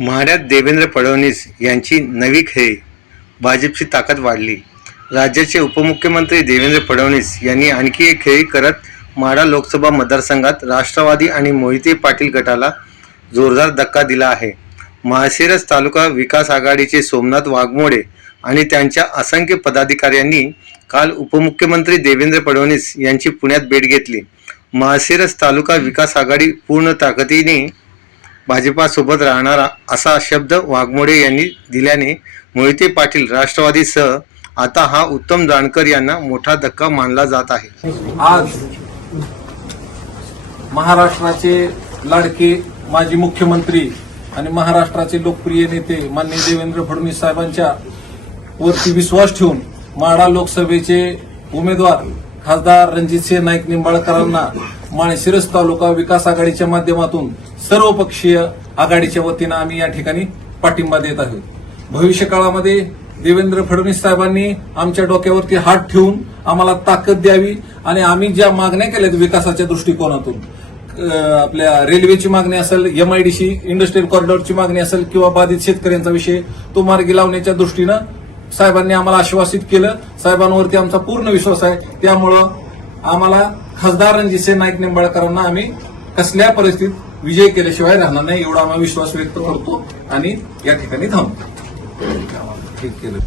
म्हाड्यात देवेंद्र फडणवीस यांची नवी खेळी. भाजपची ताकद वाढली. राज्याचे उपमुख्यमंत्री देवेंद्र फडणवीस यांनी आणखी एक खेळी करत माढा लोकसभा मतदारसंघात राष्ट्रवादी आणि मोहिते पाटील गटाला जोरदार धक्का दिला आहे. माळशिरस तालुका विकास आघाडीचे सोमनाथ वाघमोडे आणि त्यांच्या असंख्य पदाधिकाऱ्यांनी काल उपमुख्यमंत्री देवेंद्र फडणवीस यांची पुण्यात भेट घेतली. माळशिरस तालुका विकास आघाडी पूर्ण ताकदीने भाजपासोबत राहणारा असा शब्द वाघमोडे यांनी दिल्याने मोहिते पाटील राष्ट्रवादीसह आता हा उत्तम जानकर यांना मोठा धक्का मानला जात आहे. आज महाराष्ट्राचे लाडके माजी मुख्यमंत्री आणि महाराष्ट्राचे लोकप्रिय नेते माननीय देवेंद्र फडणवीस साहेबांच्या वरती विश्वास ठेवून माढा लोकसभेचे उमेदवार खासदार रणजितसिंह नाईक निंबाळकरांना माळशिरस तालुका विकास आघाडीच्या माध्यमातून सर्वपक्षीय आघाडीच्या वतीनं आम्ही या ठिकाणी पाठिंबा देत आहोत. भविष्य काळामध्ये देवेंद्र फडणवीस साहेबांनी आमच्या डोक्यावरती हात ठेवून आम्हाला ताकद द्यावी आणि आम्ही ज्या मागण्या केल्यात विकासाच्या दृष्टिकोनातून आपल्या रेल्वेची मागणी असेल एमआयडीसी इंडस्ट्रियल कॉरिडॉरची मागणी असेल किंवा बाधित शेतकऱ्यांचा विषय तो मार्गी लावण्याच्या दृष्टीनं साहेबांनी आम्हाला आश्वासित केलं. साहेबांवरती आमचा पूर्ण विश्वास आहे. त्यामुळं आम्हाला खासदार रणजितसिंह नाईक निंबाळकरांना आम्ही कसल्या परिस्थितीत विजय केल्याशिवाय राहणार नाही एवढा आम्हाला विश्वास व्यक्त करतो आणि या ठिकाणी थांबतो. ठीक केलं